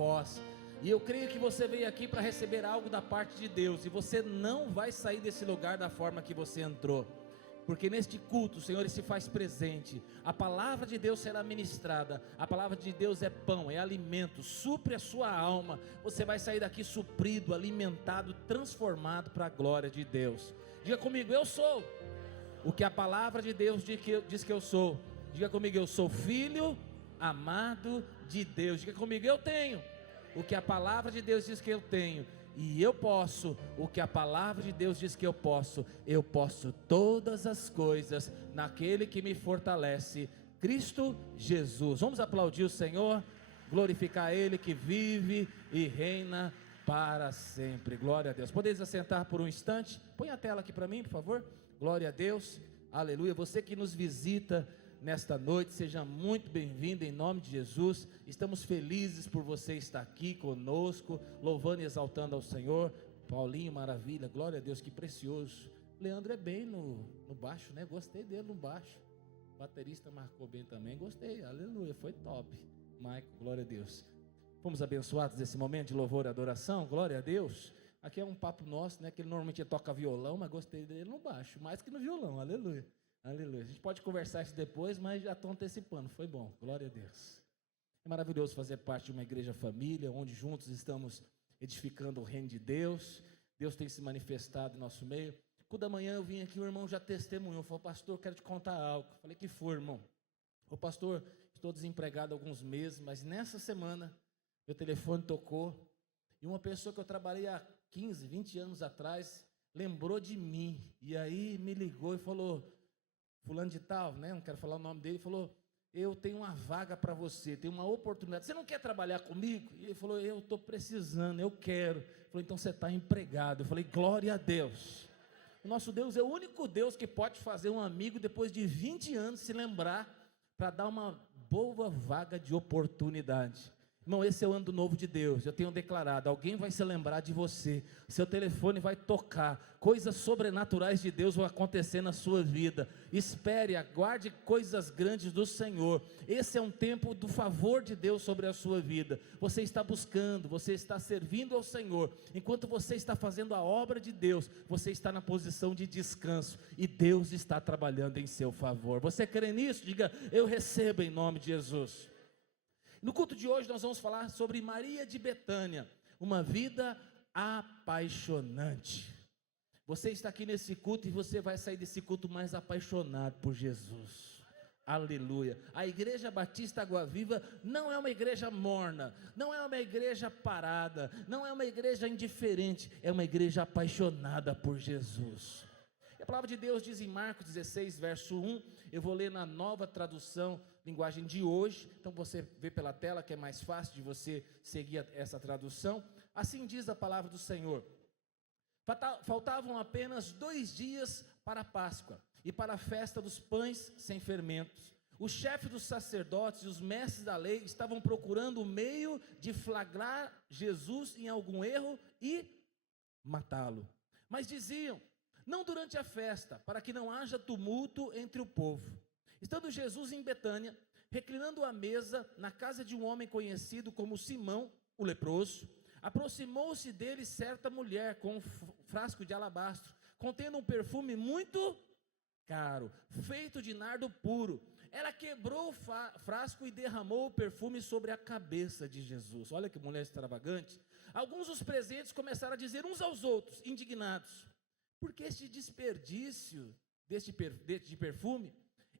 voz. E eu creio que você veio aqui para receber algo da parte de Deus, e você não vai sair desse lugar da forma que você entrou, porque neste culto o Senhor se faz presente, a palavra de Deus será ministrada, a palavra de Deus é pão, é alimento, supre a sua alma, você vai sair daqui suprido, alimentado, transformado para a glória de Deus. Diga comigo: eu sou o que a palavra de Deus diz que eu sou. Diga comigo: eu sou filho amado de Deus. Diga comigo: eu tenho o que a palavra de Deus diz que eu tenho, e eu posso o que a palavra de Deus diz que eu posso todas as coisas naquele que me fortalece, Cristo Jesus. Vamos aplaudir o Senhor, glorificar Ele que vive e reina para sempre. Glória a Deus. Podeis assentar por um instante? Põe a tela aqui para mim, por favor. Glória a Deus, aleluia. Você que nos visita nesta noite, seja muito bem-vindo em nome de Jesus. Estamos felizes por você estar aqui conosco, louvando e exaltando ao Senhor. Paulinho, maravilha, glória a Deus, que precioso. Leandro é bem no baixo, né? Gostei dele no baixo. O baterista marcou bem também, gostei, aleluia, foi top. Maico, glória a Deus. Fomos abençoados nesse momento de louvor e adoração, glória a Deus. Aqui é um papo nosso, né? Que ele normalmente toca violão, mas gostei dele no baixo, mais que no violão, aleluia. Aleluia. A gente pode conversar isso depois, mas já estou antecipando. Foi bom, glória a Deus. É maravilhoso fazer parte de uma igreja família, onde juntos estamos edificando o reino de Deus. Deus tem se manifestado em nosso meio. Quando da manhã eu vim aqui, o irmão já testemunhou, falou: pastor, quero te contar algo. Falei: que foi, irmão? Ô pastor, estou desempregado há alguns meses, mas nessa semana meu telefone tocou, e uma pessoa que eu trabalhei há 15, 20 anos atrás, lembrou de mim, e aí me ligou e falou: fulano de tal, né? Não quero falar o nome dele. Falou: eu tenho uma vaga para você, tenho uma oportunidade, você não quer trabalhar comigo? E ele falou: eu estou precisando, eu quero. Ele falou: então você está empregado. Eu falei: glória a Deus. O nosso Deus é o único Deus que pode fazer um amigo depois de 20 anos se lembrar para dar uma boa vaga de oportunidade. Irmão, esse é o ano novo de Deus. Eu tenho declarado, alguém vai se lembrar de você, seu telefone vai tocar, coisas sobrenaturais de Deus vão acontecer na sua vida. Espere, aguarde coisas grandes do Senhor. Esse é um tempo do favor de Deus sobre a sua vida. Você está buscando, você está servindo ao Senhor. Enquanto você está fazendo a obra de Deus, você está na posição de descanso, e Deus está trabalhando em seu favor. Você crê nisso? Diga: eu recebo em nome de Jesus. No culto de hoje nós vamos falar sobre Maria de Betânia, uma vida apaixonante. Você está aqui nesse culto e você vai sair desse culto mais apaixonado por Jesus. Aleluia. A Igreja Batista Água Viva não é uma igreja morna, não é uma igreja parada, não é uma igreja indiferente, é uma igreja apaixonada por Jesus. A palavra de Deus diz em Marcos 16, verso 1, eu vou ler na Nova Tradução, linguagem de hoje, então você vê pela tela que é mais fácil de você seguir essa tradução. Assim diz a palavra do Senhor: faltavam apenas 2 dias para a Páscoa e para a festa dos pães sem fermentos. Os chefes dos sacerdotes e os mestres da lei estavam procurando o meio de flagrar Jesus em algum erro e matá-lo, mas diziam: não durante a festa, para que não haja tumulto entre o povo. Estando Jesus em Betânia, reclinando à mesa na casa de um homem conhecido como Simão, o leproso, aproximou-se dele certa mulher com um frasco de alabastro, contendo um perfume muito caro, feito de nardo puro. Ela quebrou o frasco e derramou o perfume sobre a cabeça de Jesus. Olha que mulher extravagante. Alguns dos presentes começaram a dizer uns aos outros, indignados: por que este desperdício de perfume?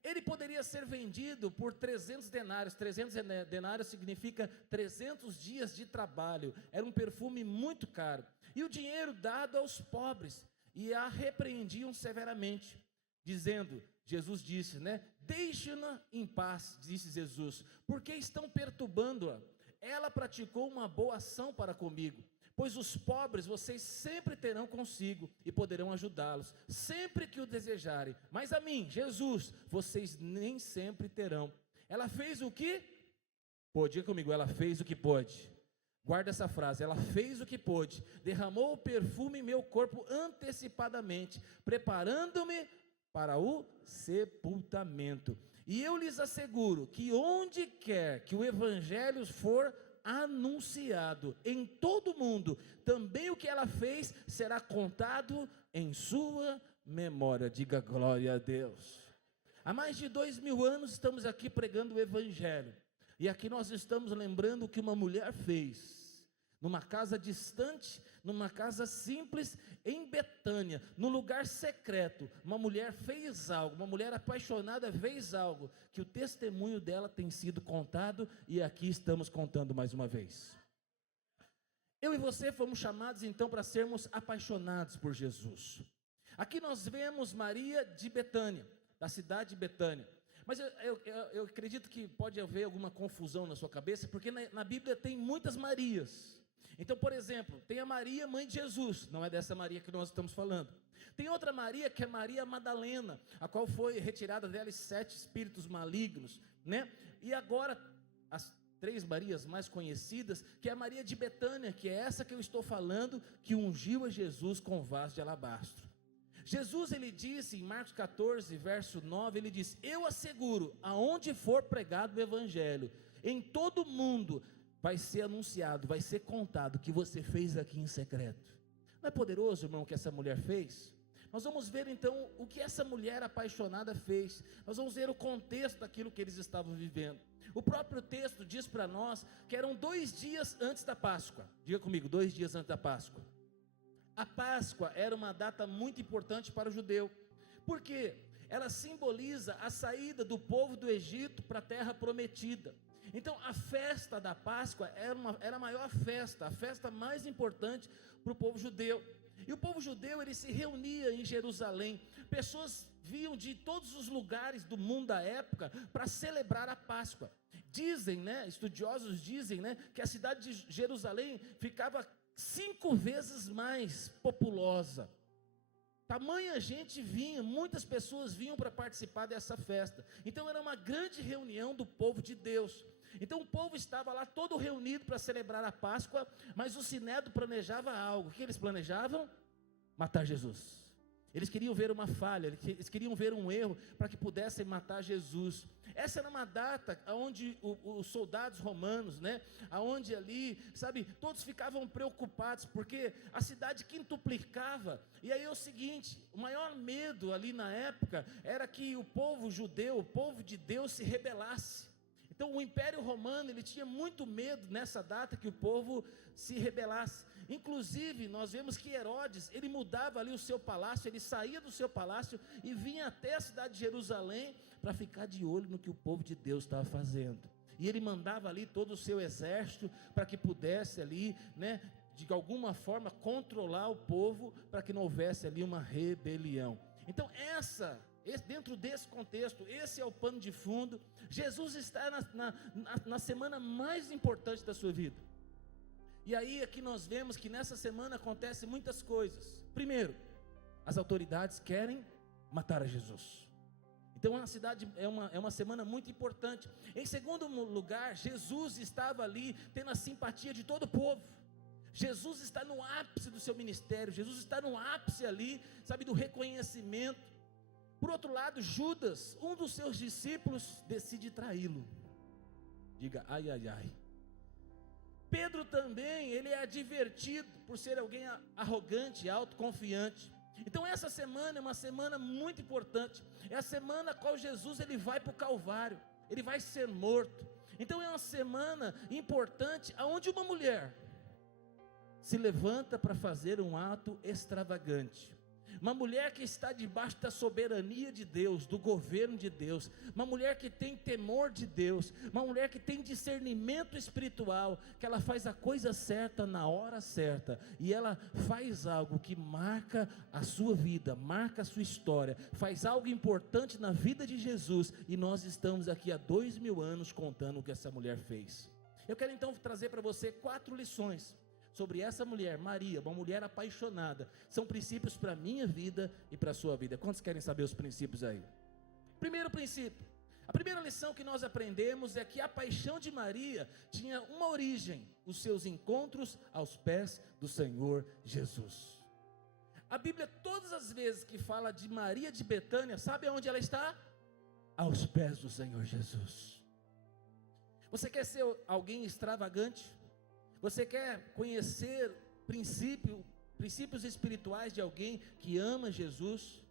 Ele poderia ser vendido por 300 denários. 300 denários significa 300 dias de trabalho. Era um perfume muito caro. E o dinheiro dado aos pobres. E a repreendiam severamente, dizendo, Jesus disse, né? Deixe-na em paz, disse Jesus, porque estão perturbando-a. Ela praticou uma boa ação para comigo. Pois os pobres vocês sempre terão consigo e poderão ajudá-los, sempre que o desejarem. Mas a mim, Jesus, vocês nem sempre terão. Ela fez o que pôde. Diga comigo: ela fez o que pôde. Guarda essa frase: ela fez o que pôde. Derramou o perfume em meu corpo antecipadamente, preparando-me para o sepultamento. E eu lhes asseguro que onde quer que o evangelho for anunciado em todo o mundo. Também o que ela fez será contado em sua memória. Diga glória a Deus. Há mais de 2000 anos estamos aqui pregando o Evangelho. E aqui nós estamos lembrando o que uma mulher fez. Numa casa distante, numa casa simples, em Betânia, no lugar secreto, uma mulher fez algo, uma mulher apaixonada fez algo, que o testemunho dela tem sido contado, e aqui estamos contando mais uma vez. Eu e você fomos chamados então para sermos apaixonados por Jesus. Aqui nós vemos Maria de Betânia, da cidade de Betânia. Mas eu acredito que pode haver alguma confusão na sua cabeça, porque na Bíblia tem muitas Marias. Então, por exemplo, tem a Maria, mãe de Jesus, não é dessa Maria que nós estamos falando. Tem outra Maria, que é Maria Madalena, a qual foi retirada dela 7 espíritos malignos, né? E agora, as 3 Marias mais conhecidas, que é a Maria de Betânia, que é essa que eu estou falando, que ungiu a Jesus com vaso de alabastro. Jesus, ele disse em Marcos 14, verso 9, ele diz: eu asseguro, aonde for pregado o Evangelho, em todo o mundo, vai ser anunciado, vai ser contado o que você fez aqui em secreto. Não é poderoso, irmão, o que essa mulher fez? Nós vamos ver então o que essa mulher apaixonada fez. Nós vamos ver o contexto daquilo que eles estavam vivendo. O próprio texto diz para nós que eram 2 dias antes da Páscoa. Diga comigo, 2 dias antes da Páscoa. A Páscoa era uma data muito importante para o judeu. Por quê? Ela simboliza a saída do povo do Egito para a terra prometida. Então a festa da Páscoa era a maior festa, a festa mais importante para o povo judeu. E o povo judeu, ele se reunia em Jerusalém. Pessoas vinham de todos os lugares do mundo da época para celebrar a Páscoa. Dizem, né, estudiosos dizem, né, que a cidade de Jerusalém ficava 5 vezes mais populosa. Tamanha gente vinha, muitas pessoas vinham para participar dessa festa. Então era uma grande reunião do povo de Deus. Então o povo estava lá todo reunido para celebrar a Páscoa, mas o Sinédrio planejava algo. O que eles planejavam? Matar Jesus. Eles queriam ver uma falha, eles queriam ver um erro para que pudessem matar Jesus. Essa era uma data onde os soldados romanos, né, aonde ali, sabe, todos ficavam preocupados, porque a cidade quintuplicava. E aí é o seguinte, o maior medo ali na época era que o povo judeu, o povo de Deus se rebelasse. Então o Império Romano, ele tinha muito medo nessa data que o povo se rebelasse. Inclusive nós vemos que Herodes, ele mudava ali o seu palácio, ele saía do seu palácio e vinha até a cidade de Jerusalém para ficar de olho no que o povo de Deus estava fazendo. E ele mandava ali todo o seu exército para que pudesse ali, né, de alguma forma controlar o povo, para que não houvesse ali uma rebelião. Então dentro desse contexto, esse é o pano de fundo. Jesus está na semana mais importante da sua vida. E aí aqui nós vemos que nessa semana acontecem muitas coisas. Primeiro, as autoridades querem matar a Jesus. Então é uma semana muito importante. Em segundo lugar, Jesus estava ali tendo a simpatia de todo o povo. Jesus está no ápice do seu ministério. Jesus está no ápice ali, sabe, do reconhecimento. Por outro lado, Judas, um dos seus discípulos, decide traí-lo. Diga, ai, ai, ai. Pedro também, ele é advertido por ser alguém arrogante, autoconfiante. Então essa semana é uma semana muito importante. É a semana a qual Jesus, ele vai para o Calvário. Ele vai ser morto. Então é uma semana importante, onde uma mulher se levanta para fazer um ato extravagante. Uma mulher que está debaixo da soberania de Deus, do governo de Deus, uma mulher que tem temor de Deus, uma mulher que tem discernimento espiritual, que ela faz a coisa certa na hora certa, e ela faz algo que marca a sua vida, marca a sua história, faz algo importante na vida de Jesus, e nós estamos aqui há 2000 anos contando o que essa mulher fez. Eu quero então trazer para você 4 lições sobre essa mulher, Maria, uma mulher apaixonada. São princípios para a minha vida e para a sua vida. Quantos querem saber os princípios aí? Primeiro princípio, a primeira lição que nós aprendemos é que a paixão de Maria tinha uma origem, os seus encontros aos pés do Senhor Jesus. A Bíblia, todas as vezes que fala de Maria de Betânia, sabe aonde ela está? Aos pés do Senhor Jesus. Você quer ser alguém extravagante? Você quer conhecer princípios espirituais de alguém que ama Jesus?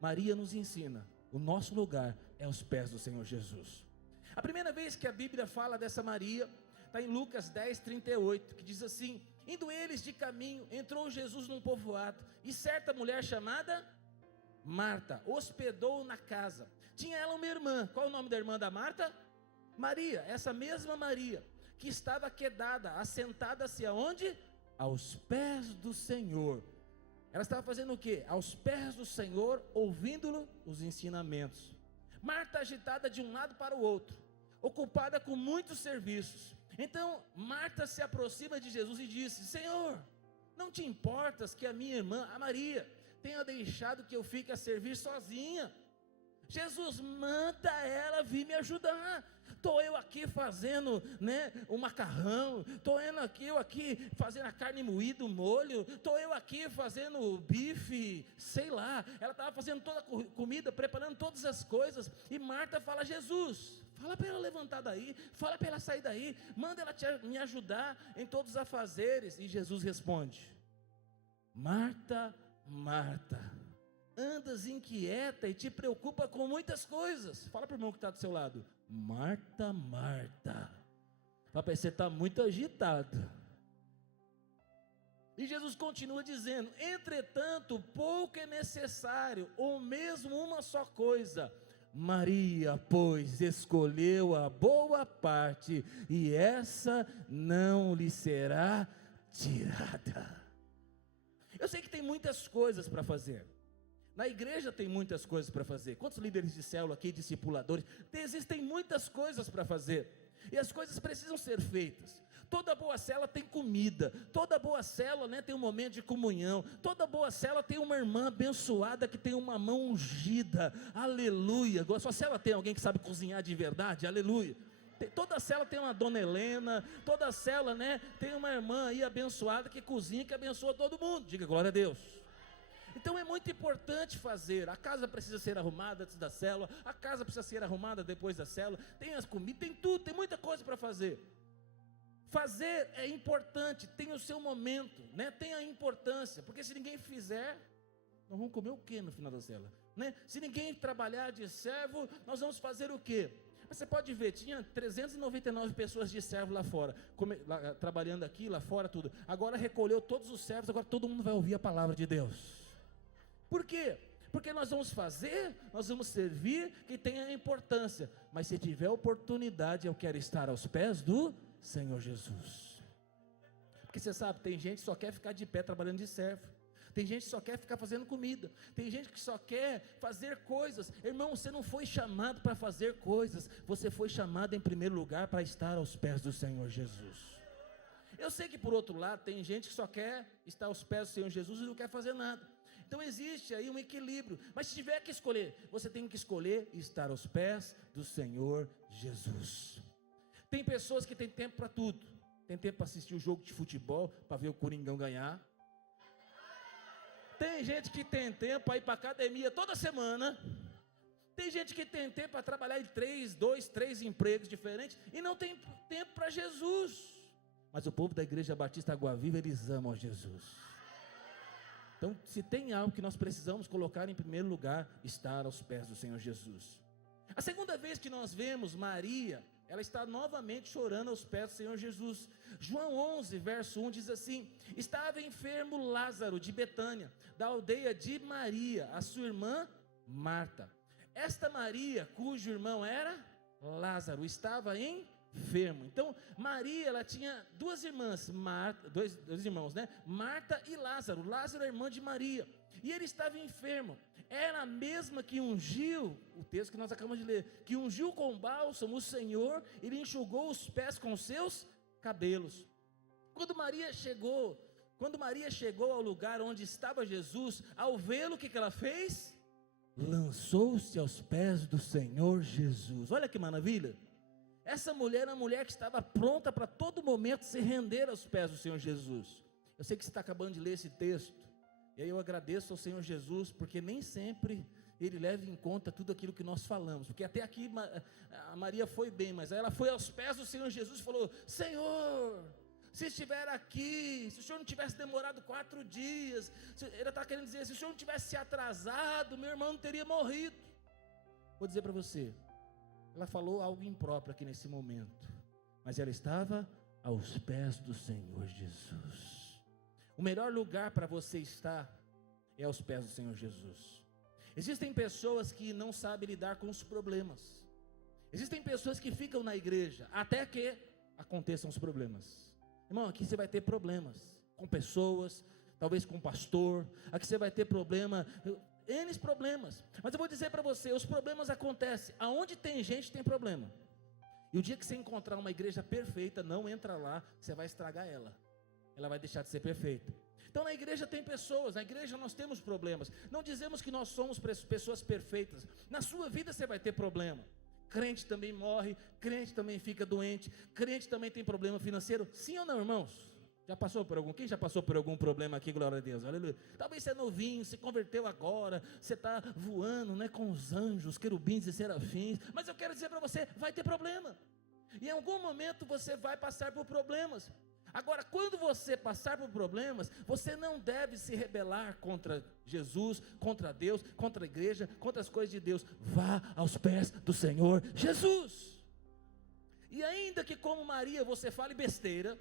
Maria nos ensina, o nosso lugar é aos pés do Senhor Jesus. A primeira vez que a Bíblia fala dessa Maria, está em Lucas 10:38, que diz assim: indo eles de caminho, entrou Jesus num povoado, e certa mulher chamada Marta hospedou na casa. Tinha ela uma irmã. Qual é o nome da irmã da Marta? Maria. Essa mesma Maria, que estava quedada, assentada-se aonde? Aos pés do Senhor. Ela estava fazendo o quê? Aos pés do Senhor, ouvindo-lhe os ensinamentos. Marta agitada de um lado para o outro, ocupada com muitos serviços. Então Marta se aproxima de Jesus e disse: Senhor, não te importas que a minha irmã, a Maria, tenha deixado que eu fique a servir sozinha? Jesus, manda ela vir me ajudar. Estou eu aqui fazendo, o macarrão. Estou eu aqui fazendo a carne moída, o molho. Estou eu aqui fazendo o bife, sei lá. Ela estava fazendo toda a comida, preparando todas as coisas. E Marta fala: Jesus, fala para ela levantar daí, fala para ela sair daí, manda ela me ajudar em todos os afazeres. E Jesus responde: Marta, Marta, andas inquieta e te preocupa com muitas coisas. Fala para o irmão que está do seu lado: Marta, Marta. Fala para ele: você está muito agitado. E Jesus continua dizendo: entretanto, pouco é necessário, ou mesmo uma só coisa. Maria, pois, escolheu a boa parte, e essa não lhe será tirada. Eu sei que tem muitas coisas para fazer. Na igreja tem muitas coisas para fazer. Quantos líderes de célula aqui, discipuladores? Existem muitas coisas para fazer. E as coisas precisam ser feitas. Toda boa célula tem comida. Toda boa célula, tem um momento de comunhão. Toda boa célula tem uma irmã abençoada que tem uma mão ungida. Aleluia. A sua célula tem alguém que sabe cozinhar de verdade? Aleluia. Toda célula tem uma dona Helena. Toda célula, tem uma irmã aí abençoada que cozinha, que abençoa todo mundo. Diga glória a Deus. Então é muito importante fazer. A casa precisa ser arrumada antes da célula, a casa precisa ser arrumada depois da célula, tem as comidas, tem tudo, tem muita coisa para fazer. Fazer é importante, tem o seu momento, tem a importância, porque se ninguém fizer, nós vamos comer o que no final da célula? Se ninguém trabalhar de servo, nós vamos fazer o quê? Você pode ver, tinha 399 pessoas de servo lá fora, trabalhando aqui, lá fora, tudo. Agora recolheu todos os servos, agora todo mundo vai ouvir a palavra de Deus. Por quê? Porque nós vamos fazer, nós vamos servir, que tenha importância. Mas se tiver oportunidade, eu quero estar aos pés do Senhor Jesus. Porque você sabe, tem gente que só quer ficar de pé trabalhando de servo. Tem gente que só quer ficar fazendo comida. Tem gente que só quer fazer coisas. Irmão, você não foi chamado para fazer coisas. Você foi chamado em primeiro lugar para estar aos pés do Senhor Jesus. Eu sei que por outro lado tem gente que só quer estar aos pés do Senhor Jesus e não quer fazer nada. Então existe aí um equilíbrio. Mas se tiver que escolher, você tem que escolher estar aos pés do Senhor Jesus. Tem pessoas que têm tempo para tudo. Tem tempo para assistir o jogo de futebol, para ver o Coringão ganhar. Tem gente que tem tempo para ir para a academia toda semana. Tem gente que tem tempo para trabalhar em 3 empregos diferentes e não tem tempo para Jesus. Mas o povo da Igreja Batista Água Viva, eles amam a Jesus. Então, se tem algo que nós precisamos colocar em primeiro lugar, estar aos pés do Senhor Jesus. A segunda vez que nós vemos Maria, ela está novamente chorando aos pés do Senhor Jesus. João 11, verso 1 diz assim: estava enfermo Lázaro de Betânia, da aldeia de Maria, a sua irmã Marta. Esta Maria, cujo irmão era Lázaro, estava enfermo. Então Maria, ela tinha duas irmãs, dois irmãos, Marta e Lázaro. Lázaro é irmã de Maria, e ele estava enfermo. Era a mesma que ungiu, o texto que nós acabamos de ler, que ungiu com bálsamo o Senhor, e lhe enxugou os pés com seus cabelos. Quando Maria chegou ao lugar onde estava Jesus, ao vê-lo, o que ela fez? Lançou-se aos pés do Senhor Jesus. Olha que maravilha. Essa mulher era uma mulher que estava pronta para todo momento se render aos pés do Senhor Jesus. Eu sei que você está acabando de ler esse texto, e aí eu agradeço ao Senhor Jesus, porque nem sempre Ele leva em conta tudo aquilo que nós falamos, porque até aqui a Maria foi bem, mas aí ela foi aos pés do Senhor Jesus e falou: Senhor, Se estiver aqui, se o senhor não tivesse demorado 4 dias, ele está querendo dizer, se o senhor não tivesse se atrasado, meu irmão não teria morrido. Vou dizer para você, ela falou algo impróprio aqui nesse momento, mas ela estava aos pés do Senhor Jesus. O melhor lugar para você estar é aos pés do Senhor Jesus. Existem pessoas que não sabem lidar com os problemas. Existem pessoas que ficam na igreja até que aconteçam os problemas. Irmão, aqui você vai ter problemas com pessoas, talvez com o pastor. Aqui você vai ter problema, N problemas. Mas eu vou dizer para você, os problemas acontecem. Aonde tem gente tem problema. E o dia que você encontrar uma igreja perfeita, não entra lá, você vai estragar ela. Ela vai deixar de ser perfeita. Então na igreja tem pessoas, na igreja nós temos problemas. Não dizemos que nós somos pessoas perfeitas. Na sua vida você vai ter problema. Crente também morre, crente também fica doente, crente também tem problema financeiro. Sim ou não, irmãos? Já passou por algum? Quem já passou por algum problema aqui? Glória a Deus, aleluia. Talvez você é novinho, se converteu agora, você está voando, né, com os anjos, querubins e serafins. Mas eu quero dizer para você, vai ter problema. E em algum momento você vai passar por problemas. Agora, quando você passar por problemas, você não deve se rebelar contra Jesus, contra Deus, contra a igreja, contra as coisas de Deus. Vá aos pés do Senhor Jesus. E ainda que como Maria você fale besteira,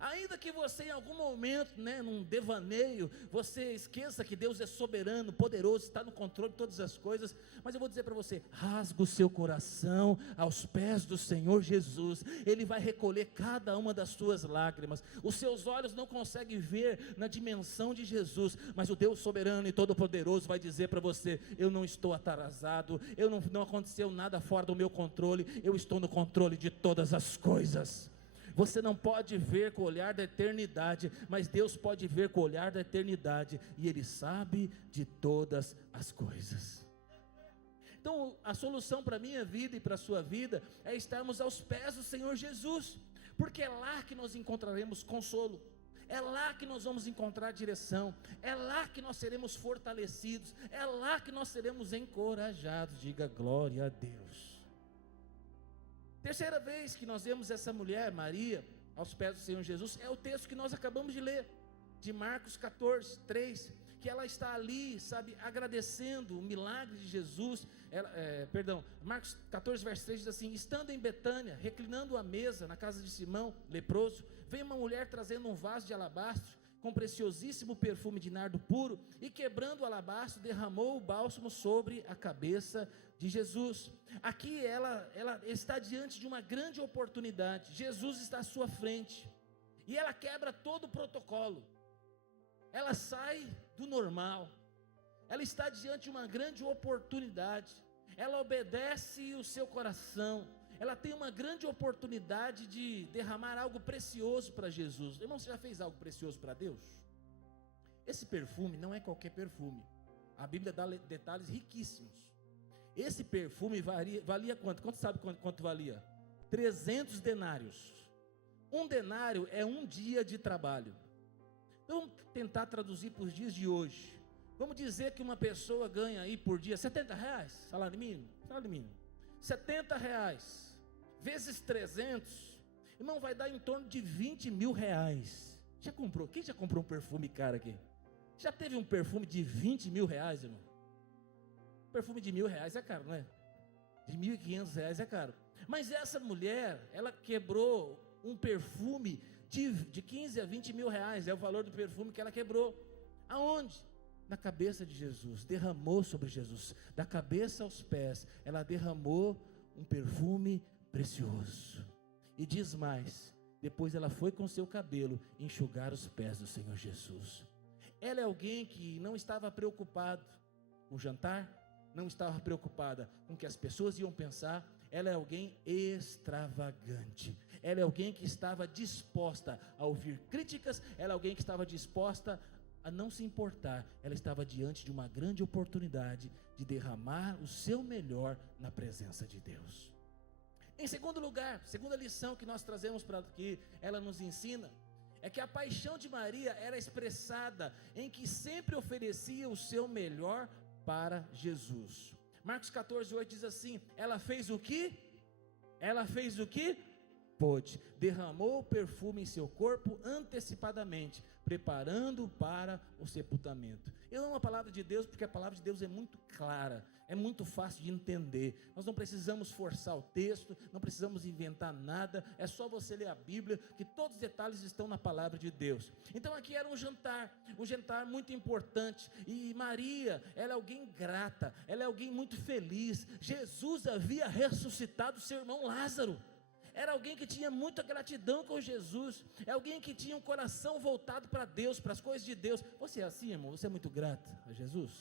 ainda que você em algum momento, num devaneio, você esqueça que Deus é soberano, poderoso, está no controle de todas as coisas, mas eu vou dizer para você, rasga o seu coração aos pés do Senhor Jesus, Ele vai recolher cada uma das suas lágrimas. Os seus olhos não conseguem ver na dimensão de Jesus, mas o Deus soberano e todo poderoso vai dizer para você, eu não estou atrasado, não aconteceu nada fora do meu controle, eu estou no controle de todas as coisas. Você não pode ver com o olhar da eternidade, mas Deus pode ver com o olhar da eternidade, e Ele sabe de todas as coisas. Então a solução para a minha vida e para a sua vida, é estarmos aos pés do Senhor Jesus, porque é lá que nós encontraremos consolo, é lá que nós vamos encontrar direção, é lá que nós seremos fortalecidos, é lá que nós seremos encorajados. Diga glória a Deus. Terceira vez que nós vemos essa mulher, Maria, aos pés do Senhor Jesus, é o texto que nós acabamos de ler, de Marcos 14, 3, que ela está ali, agradecendo o milagre de Jesus. Marcos 14, verso 3 diz assim: estando em Betânia, reclinando à mesa na casa de Simão, leproso, veio uma mulher trazendo um vaso de alabastro, com preciosíssimo perfume de nardo puro, e quebrando o alabastro, derramou o bálsamo sobre a cabeça de Jesus. Aqui ela está diante de uma grande oportunidade. Jesus está à sua frente, e ela quebra todo o protocolo, ela sai do normal, ela está diante de uma grande oportunidade, ela obedece o seu coração, ela tem uma grande oportunidade de derramar algo precioso para Jesus. Irmão, você já fez algo precioso para Deus? Esse perfume não é qualquer perfume, a Bíblia dá detalhes riquíssimos. Esse perfume valia quanto? Quanto sabe quanto valia? 300 denários. Um denário é um dia de trabalho. Então vamos tentar traduzir para os dias de hoje. Vamos dizer que uma pessoa ganha aí por dia 70 reais, salário mínimo, 70 reais, vezes 300, irmão, vai dar em torno de 20 mil reais. Já comprou? Quem já comprou um perfume caro aqui? Já teve um perfume de 20 mil reais, irmão? Perfume de R$1.000 é caro, não é? De R$1.500 é caro. Mas essa mulher, ela quebrou um perfume de 15 a 20 mil reais, é o valor do perfume que ela quebrou. Aonde? Na cabeça de Jesus, derramou sobre Jesus, da cabeça aos pés, ela derramou um perfume precioso. E diz mais, depois ela foi com seu cabelo enxugar os pés do Senhor Jesus. Ela é alguém que não estava preocupado com o jantar, não estava preocupada com o que as pessoas iam pensar. Ela é alguém extravagante, ela é alguém que estava disposta a ouvir críticas, ela é alguém que estava disposta a não se importar, ela estava diante de uma grande oportunidade de derramar o seu melhor na presença de Deus. Em segundo lugar, segunda lição que nós trazemos para que ela nos ensina, é que a paixão de Maria era expressada em que sempre oferecia o seu melhor para Jesus. Marcos 14, 8 diz assim: ela fez o que? Ela fez o que? pôde, derramou o perfume em seu corpo antecipadamente, preparando para o sepultamento. Eu amo a palavra de Deus porque a palavra de Deus é muito clara, é muito fácil de entender. Nós não precisamos forçar o texto, não precisamos inventar nada, é só você ler a Bíblia, que todos os detalhes estão na palavra de Deus. Então aqui era um jantar muito importante, e Maria, ela é alguém grata, ela é alguém muito feliz. Jesus havia ressuscitado seu irmão Lázaro. Era alguém que tinha muita gratidão com Jesus, é alguém que tinha um coração voltado para Deus, para as coisas de Deus. Você é assim, irmão? Você é muito grato a Jesus?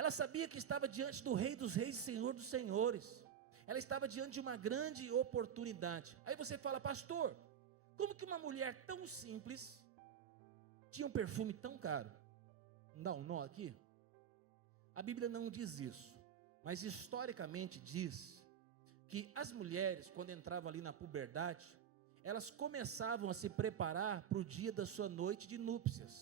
Ela sabia que estava diante do Rei dos Reis e Senhor dos Senhores. Ela estava diante de uma grande oportunidade. Aí você fala: pastor, como que uma mulher tão simples tinha um perfume tão caro? Não dá um nó aqui? A Bíblia não diz isso, mas historicamente diz que as mulheres, quando entravam ali na puberdade, elas começavam a se preparar para o dia da sua noite de núpcias.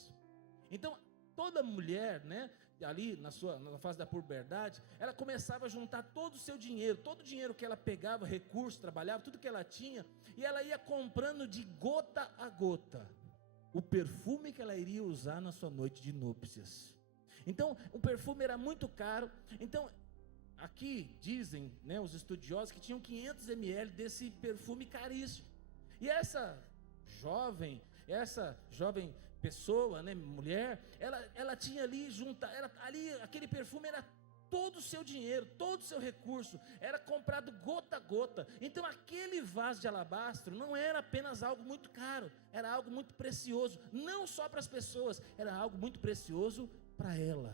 Então, toda mulher, né, ali na fase da puberdade, ela começava a juntar todo o seu dinheiro, todo o dinheiro que ela pegava, recurso, trabalhava, tudo que ela tinha, e ela ia comprando de gota a gota o perfume que ela iria usar na sua noite de núpcias. Então, o perfume era muito caro. Então, aqui dizem, né, os estudiosos, que tinham 500 ml desse perfume caríssimo. E essa jovem pessoa, né, mulher, ela tinha ali aquele perfume era todo o seu dinheiro, todo o seu recurso, era comprado gota a gota. Então aquele vaso de alabastro não era apenas algo muito caro, era algo muito precioso, não só para as pessoas, era algo muito precioso para ela.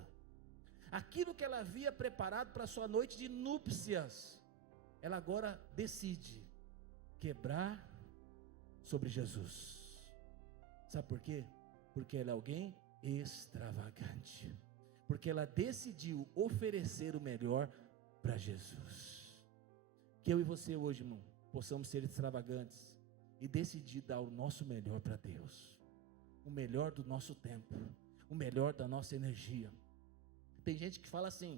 Aquilo que ela havia preparado para a sua noite de núpcias, ela agora decide quebrar sobre Jesus. Sabe por quê? Porque ela é alguém extravagante, porque ela decidiu oferecer o melhor para Jesus. Que eu e você hoje, irmão, possamos ser extravagantes e decidir dar o nosso melhor para Deus, o melhor do nosso tempo, o melhor da nossa energia. Tem gente que fala assim,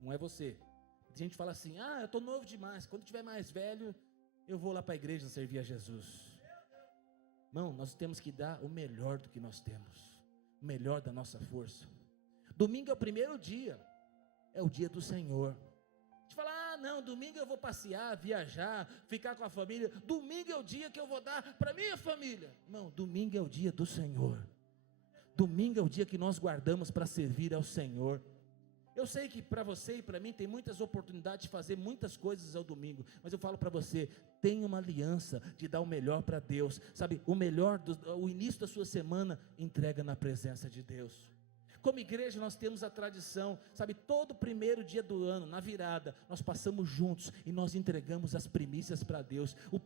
não é você, tem gente que fala assim: eu estou novo demais, quando tiver mais velho, eu vou lá para a igreja servir a Jesus. Não, nós temos que dar o melhor do que nós temos, o melhor da nossa força. Domingo é o primeiro dia, é o dia do Senhor. A gente fala: não, domingo eu vou passear, viajar, ficar com a família. Domingo é o dia que eu vou dar para minha família. Não, domingo é o dia do Senhor. Domingo é o dia que nós guardamos para servir ao Senhor. Eu sei que para você e para mim tem muitas oportunidades de fazer muitas coisas ao domingo, mas eu falo para você: tenha uma aliança de dar o melhor para Deus, sabe, o melhor, o início da sua semana, entrega na presença de Deus. Como igreja nós temos a tradição, sabe, todo primeiro dia do ano, na virada, nós passamos juntos e nós entregamos as primícias para Deus. Os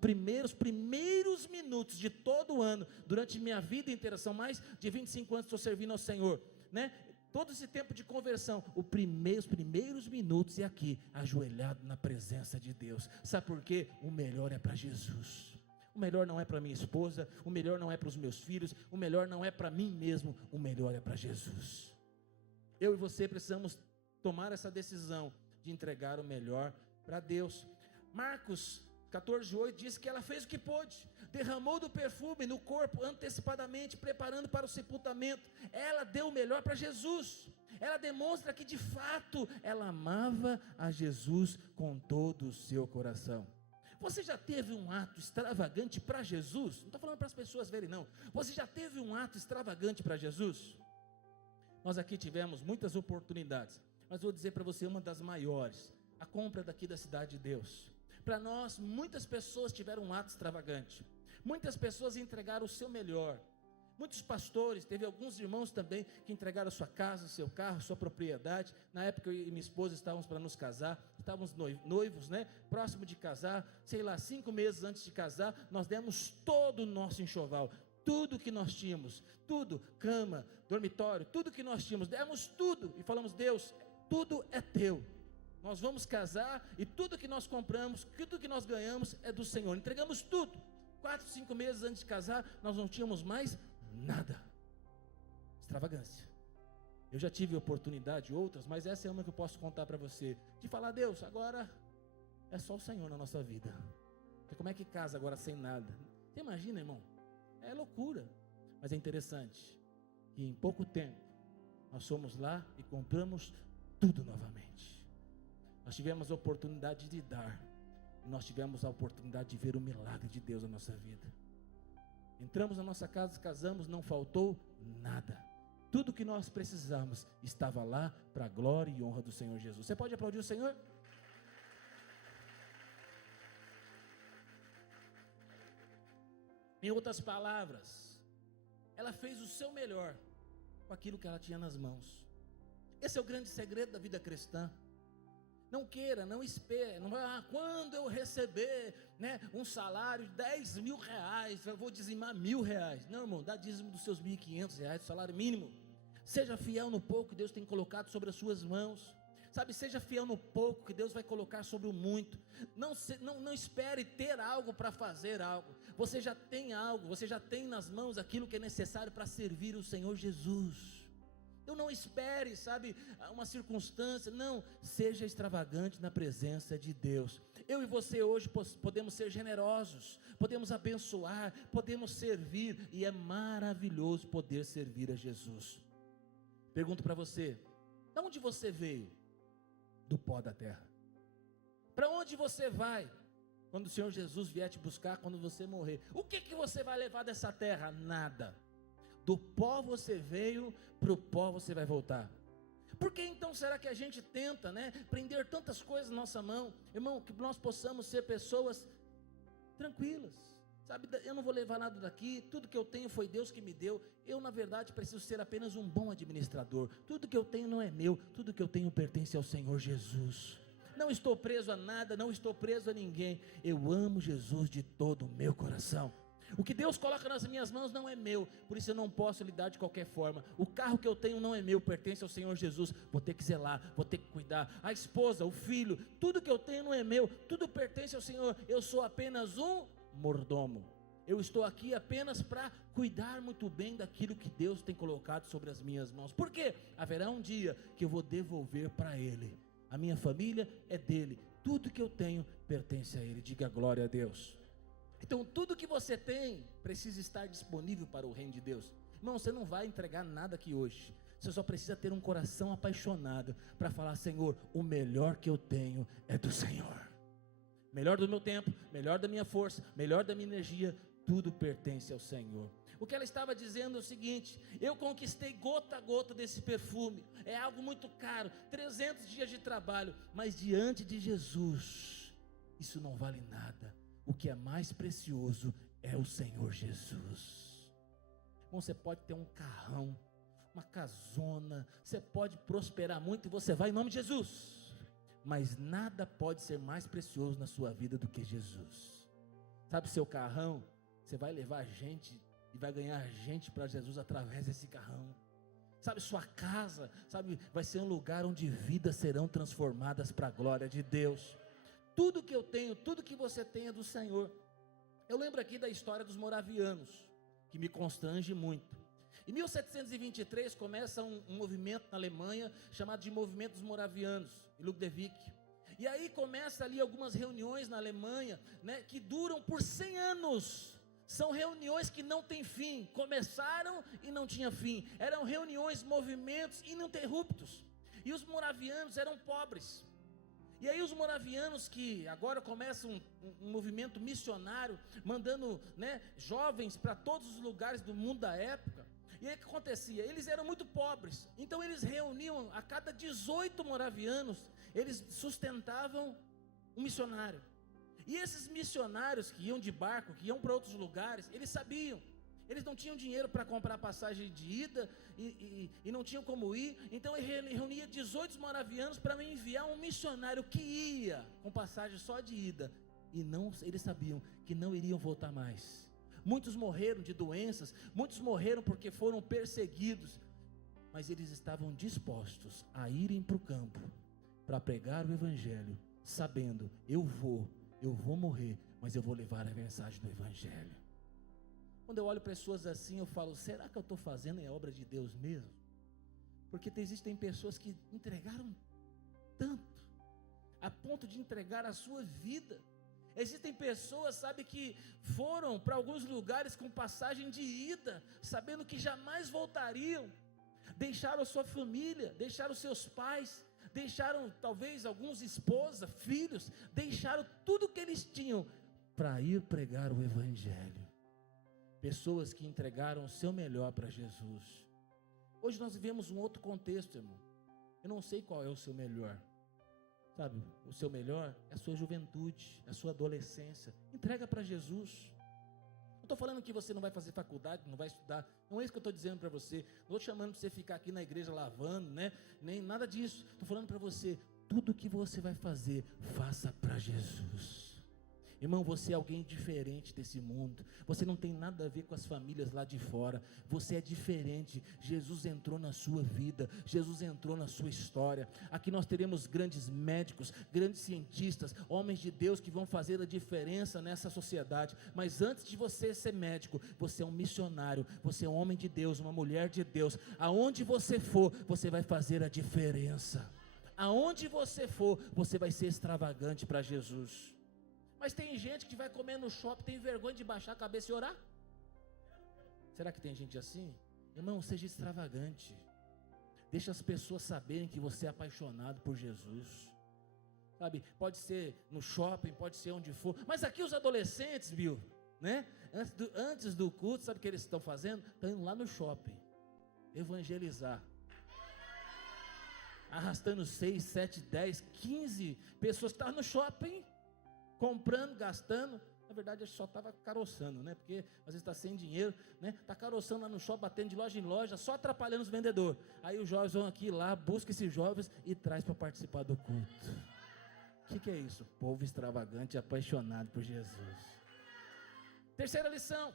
primeiros minutos de todo o ano, durante minha vida inteira, são mais de 25 anos que estou servindo ao Senhor, né? Todo esse tempo de conversão, os primeiros minutos é aqui, ajoelhado na presença de Deus. Sabe por quê? O melhor é para Jesus. O melhor não é para minha esposa, o melhor não é para os meus filhos, o melhor não é para mim mesmo, o melhor é para Jesus. Eu e você precisamos tomar essa decisão de entregar o melhor para Deus. Marcos 14:8 diz que ela fez o que pôde, derramou do perfume no corpo antecipadamente, preparando para o sepultamento. Ela deu o melhor para Jesus. Ela demonstra que de fato ela amava a Jesus com todo o seu coração. Você já teve um ato extravagante para Jesus? Não estou falando para as pessoas verem, não. Você já teve um ato extravagante para Jesus? Nós aqui tivemos muitas oportunidades, mas vou dizer para você uma das maiores: a compra daqui da Cidade de Deus. Para nós, muitas pessoas tiveram um ato extravagante, muitas pessoas entregaram o seu melhor. Muitos pastores, teve alguns irmãos também que entregaram a sua casa, seu carro, sua propriedade. Na época eu e minha esposa estávamos para nos casar, estávamos noivos, né? Próximo de casar, 5 meses antes de casar, nós demos todo o nosso enxoval, tudo que nós tínhamos, tudo, cama, dormitório, tudo que nós tínhamos, demos tudo e falamos: Deus, tudo é teu. Nós vamos casar e tudo que nós compramos, tudo que nós ganhamos é do Senhor. Entregamos tudo. 4, 5 meses antes de casar, nós não tínhamos mais nada. Extravagância. Eu já tive oportunidade, outras, mas essa é uma que eu posso contar para você, de falar: Deus, agora é só o Senhor na nossa vida. Como é que casa agora sem nada? Você imagina, irmão? É loucura. Mas é interessante que em pouco tempo nós fomos lá e compramos tudo novamente. Nós tivemos a oportunidade de dar. Nós tivemos a oportunidade de ver o milagre de Deus na nossa vida. Entramos na nossa casa, casamos, não faltou nada. Tudo que nós precisamos estava lá para a glória e honra do Senhor Jesus. Você pode aplaudir o Senhor? Em outras palavras, ela fez o seu melhor com aquilo que ela tinha nas mãos. Esse é o grande segredo da vida cristã. Não queira, não espere, não vai, quando eu receber, um salário de 10 mil reais, eu vou dizimar R$1.000. Não, irmão, dá dízimo dos seus R$1.500, do salário mínimo. Seja fiel no pouco que Deus tem colocado sobre as suas mãos. Sabe, seja fiel no pouco que Deus vai colocar sobre o muito. Não espere ter algo para fazer algo. Você já tem algo, você já tem nas mãos aquilo que é necessário para servir o Senhor Jesus. Então não espere, sabe, uma circunstância. Não, seja extravagante na presença de Deus. Eu e você hoje podemos ser generosos, podemos abençoar, podemos servir, e é maravilhoso poder servir a Jesus. Pergunto para você, de onde você veio? Do pó da terra. Para onde você vai quando o Senhor Jesus vier te buscar, quando você morrer? O que você vai levar dessa terra? Nada. Do pó você veio, para o pó você vai voltar. Por que então será que a gente tenta, prender tantas coisas na nossa mão? Irmão, que nós possamos ser pessoas tranquilas. Sabe, eu não vou levar nada daqui, tudo que eu tenho foi Deus que me deu. Eu na verdade preciso ser apenas um bom administrador. Tudo que eu tenho não é meu, tudo que eu tenho pertence ao Senhor Jesus. Não estou preso a nada, não estou preso a ninguém. Eu amo Jesus de todo o meu coração. O que Deus coloca nas minhas mãos não é meu, por isso eu não posso lidar de qualquer forma. O carro que eu tenho não é meu, pertence ao Senhor Jesus. Vou ter que zelar, vou ter que cuidar. A esposa, o filho, tudo que eu tenho não é meu, tudo pertence ao Senhor. Eu sou apenas um mordomo. Eu estou aqui apenas para cuidar muito bem daquilo que Deus tem colocado sobre as minhas mãos. Por quê? Haverá um dia que eu vou devolver para Ele. A minha família é dele, tudo que eu tenho pertence a Ele. Diga glória a Deus. Então tudo que você tem precisa estar disponível para o reino de Deus. Irmão, você não vai entregar nada aqui hoje. Você só precisa ter um coração apaixonado para falar: Senhor, o melhor que eu tenho é do Senhor. Melhor do meu tempo, melhor da minha força, melhor da minha energia, tudo pertence ao Senhor. O que ela estava dizendo é o seguinte: eu conquistei gota a gota desse perfume, é algo muito caro, 300 dias de trabalho, mas diante de Jesus, isso não vale nada. O que é mais precioso é o Senhor Jesus. Bom, você pode ter um carrão, uma casona, você pode prosperar muito e você vai em nome de Jesus, mas nada pode ser mais precioso na sua vida do que Jesus. Sabe, seu carrão, você vai levar gente e vai ganhar gente para Jesus através desse carrão. Sabe, sua casa, sabe, vai ser um lugar onde vidas serão transformadas para a glória de Deus. Tudo que eu tenho, tudo que você tem é do Senhor. Eu lembro aqui da história dos moravianos, que me constrange muito. Em 1723 começa um movimento na Alemanha, chamado de Movimento dos Moravianos, em Ludwig. E aí começa ali algumas reuniões na Alemanha, que duram por 100 anos. São reuniões que não têm fim, começaram e não tinha fim. Eram reuniões, movimentos ininterruptos. E os moravianos eram pobres. E aí os moravianos, que agora começam um movimento missionário, mandando jovens para todos os lugares do mundo da época. E aí o que acontecia? Eles eram muito pobres, então eles reuniam a cada 18 moravianos, eles sustentavam um missionário. E esses missionários que iam de barco, que iam para outros lugares, eles sabiam. Eles não tinham dinheiro para comprar passagem de ida e não tinham como ir. Então ele reunia 18 moravianos para me enviar um missionário que ia com passagem só de ida. E não, eles sabiam que não iriam voltar mais. Muitos morreram de doenças, muitos morreram porque foram perseguidos. Mas eles estavam dispostos a irem para o campo para pregar o Evangelho, sabendo: eu vou morrer, mas eu vou levar a mensagem do Evangelho. Quando eu olho pessoas assim, eu falo: será que eu estou fazendo a obra de Deus mesmo? Porque existem pessoas que entregaram tanto, a ponto de entregar a sua vida. Existem pessoas, sabe, que foram para alguns lugares com passagem de ida, sabendo que jamais voltariam, deixaram sua família, deixaram seus pais, deixaram talvez alguns esposa, filhos, deixaram tudo que eles tinham para ir pregar o Evangelho. Pessoas que entregaram o seu melhor para Jesus. Hoje nós vivemos um outro contexto, irmão. Eu não sei qual é o seu melhor. Sabe, o seu melhor é a sua juventude, é a sua adolescência. Entrega para Jesus. Não estou falando que você não vai fazer faculdade, não vai estudar. Não é isso que eu estou dizendo para você. Não estou chamando para você ficar aqui na igreja lavando, né? Nem nada disso. Estou falando para você, tudo que você vai fazer, faça para Jesus. Irmão, você é alguém diferente desse mundo. Você não tem nada a ver com as famílias lá de fora. Você é diferente. Jesus entrou na sua vida. Jesus entrou na sua história. Aqui nós teremos grandes médicos, grandes cientistas, homens de Deus que vão fazer a diferença nessa sociedade. Mas antes de você ser médico, você é um missionário. Você é um homem de Deus, uma mulher de Deus. Aonde você for, você vai fazer a diferença. Aonde você for, você vai ser extravagante para Jesus. Mas tem gente que vai comer no shopping, tem vergonha de baixar a cabeça e orar. Será que tem gente assim? Irmão, seja extravagante. Deixa as pessoas saberem que você é apaixonado por Jesus. Sabe, pode ser no shopping, pode ser onde for. Mas aqui os adolescentes, viu, né? Antes do culto, sabe o que eles estão fazendo? Estão indo lá no shopping, evangelizar. Arrastando 6, 7, 10, 15 pessoas que estavam no shopping, comprando, gastando. Na verdade, eu só estava caroçando, né? Porque às vezes está sem dinheiro, né? Está caroçando lá no shopping, batendo de loja em loja, só atrapalhando os vendedores. Aí os jovens vão aqui lá, busca esses jovens e traz para participar do culto. O que é isso? Povo extravagante e apaixonado por Jesus. Terceira lição: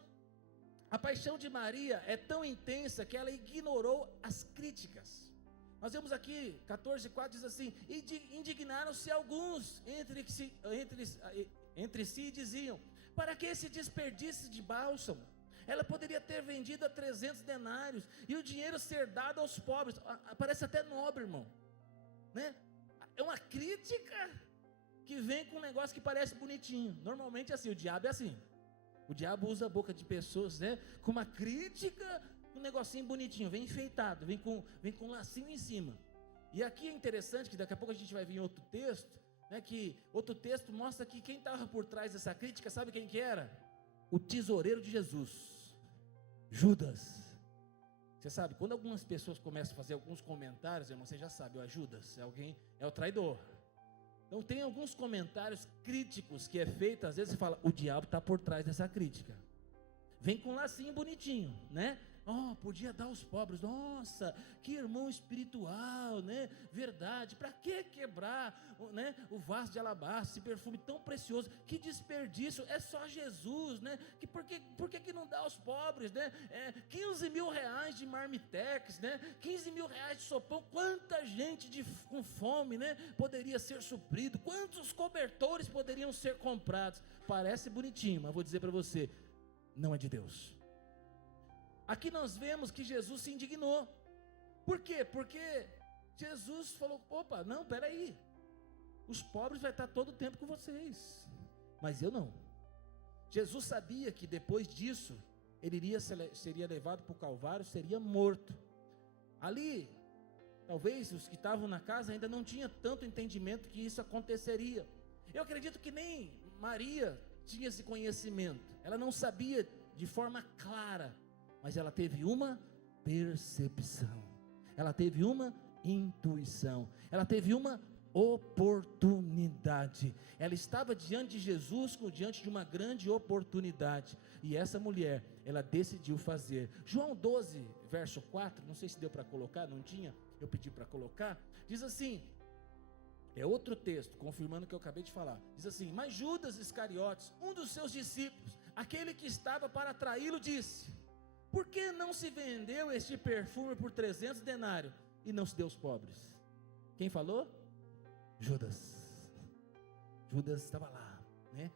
a paixão de Maria é tão intensa que ela ignorou as críticas. Nós vemos aqui, 14:4 diz assim: e indignaram-se alguns entre si e diziam: para que esse desperdício de bálsamo? Ela poderia ter vendido a 300 denários e o dinheiro ser dado aos pobres. Parece até nobre, irmão, né? É uma crítica que vem com um negócio que parece bonitinho. Normalmente é assim, o diabo é assim. O diabo usa a boca de pessoas, né, com uma crítica, um negocinho bonitinho, vem enfeitado, vem com um lacinho em cima. E aqui é interessante que daqui a pouco a gente vai vir em outro texto, né, que outro texto mostra que quem estava por trás dessa crítica, sabe quem que era? O tesoureiro de Jesus, Judas. Você sabe, quando algumas pessoas começam a fazer alguns comentários, irmão, você já sabe, ó, Judas, é o traidor. Então tem alguns comentários críticos que é feito, às vezes você fala, o diabo está por trás dessa crítica. Vem com um lacinho bonitinho, né? Podia dar aos pobres. Nossa, que irmão espiritual, né? Verdade. Para que quebrar, né, o vaso de alabastro, esse perfume tão precioso? Que desperdício. É só Jesus, né? Por que não dá aos pobres, né? 15 mil reais de marmitex, né? 15 mil reais de sopão. Quanta gente com fome, né, poderia ser suprido? Quantos cobertores poderiam ser comprados? Parece bonitinho, mas vou dizer para você, não é de Deus. Aqui nós vemos que Jesus se indignou. Por quê? Porque Jesus falou, opa, não, peraí, os pobres vai estar todo o tempo com vocês, mas eu não. Jesus sabia que depois disso, ele seria levado para o Calvário, seria morto. Ali, talvez os que estavam na casa ainda não tinham tanto entendimento que isso aconteceria. Eu acredito que nem Maria tinha esse conhecimento, ela não sabia de forma clara, mas ela teve uma percepção, ela teve uma intuição, ela teve uma oportunidade. Ela estava diante de Jesus, diante de uma grande oportunidade, e essa mulher, ela decidiu fazer. João 12, verso 4, não sei se deu para colocar, não tinha, eu pedi para colocar, diz assim, é outro texto, confirmando o que eu acabei de falar, diz assim, mas Judas Iscariotes, um dos seus discípulos, aquele que estava para traí-lo, disse, por que não se vendeu este perfume por 300 denários e não se deu aos pobres? Quem falou? Judas. Judas estava lá, né,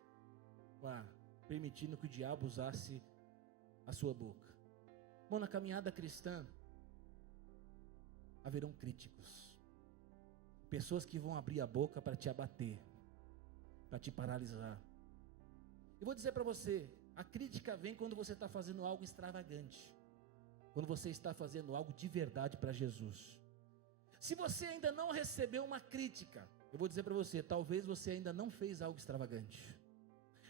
permitindo que o diabo usasse a sua boca. Bom, na caminhada cristã haverão críticos, pessoas que vão abrir a boca para te abater, para te paralisar, Eu vou dizer para você, a crítica vem quando você está fazendo algo extravagante, quando você está fazendo algo de verdade para Jesus. Se você ainda não recebeu uma crítica, eu vou dizer para você, talvez você ainda não fez algo extravagante.